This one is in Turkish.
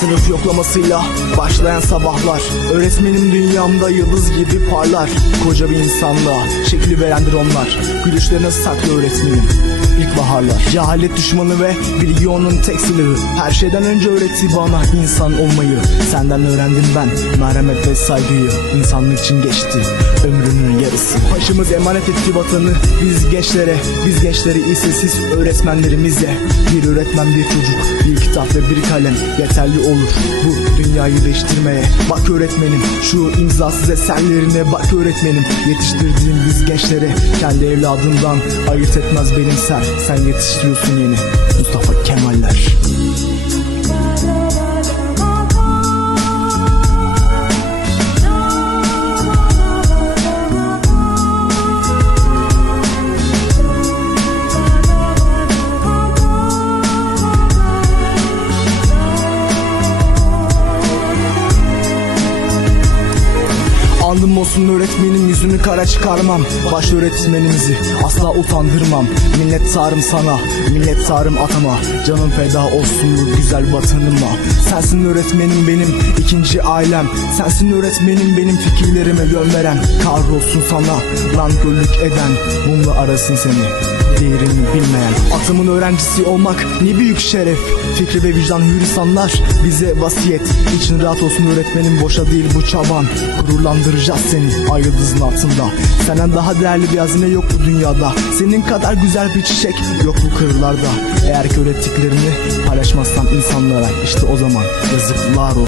Sınıf yoklamasıyla başlayan sabahlar. Öğretmenim dünyamda yıldız gibi parlar. Koca bir insanlığa şekli verendir onlar Gülüşlerine saklı öğretmenim İlkbaharlar Cehalet düşmanı ve bilgi onun tek silahı. Her şeyden önce öğretti bana insan olmayı. Senden öğrendim ben merhamet ve saygıyı. İnsanlık için geçti ömrünün yarısı. Başımız emanet etti vatanı biz gençlere Biz gençleri ise siz öğretmenlerimize. Bir öğretmen bir çocuk bir kitap ve bir kalem yeterli olur Bu dünyayı değiştirmeye. Bak öğretmenim şu imzasız eserlerine Bak öğretmenim. Yetiştirdiğim biz gençlere Kendi evladından ayırt etmez benimser Sen yetiştiriyorsun yeni Mustafa Kemaller Andım olsun öğretmenim yüzünü kara çıkarmam. Baş öğretmenimizi asla utandırmam. Minnettarım sana, minnettarım atama. Canım feda olsun bu güzel vatanıma. Sensin öğretmenim benim ikinci ailem. Sensin öğretmenim benim fikirlerime yön veren. Kahrolsun sana lan göllük eden. Mumla arasın seni değerini bilmeyen Atımın öğrencisi olmak ne büyük şeref. Fikri ve vicdan hür insanlar bize vasiyet. İçin rahat olsun öğretmenim boşa değil bu çaban. Gururlandıracağız seni ay yıldızın altında. Senden daha değerli bir hazine yok bu dünyada. Senin kadar güzel bir çiçek yok bu kırlarda. Eğer ki öğrettiklerini paylaşmazsam insanlara işte o zaman yazıklar olsun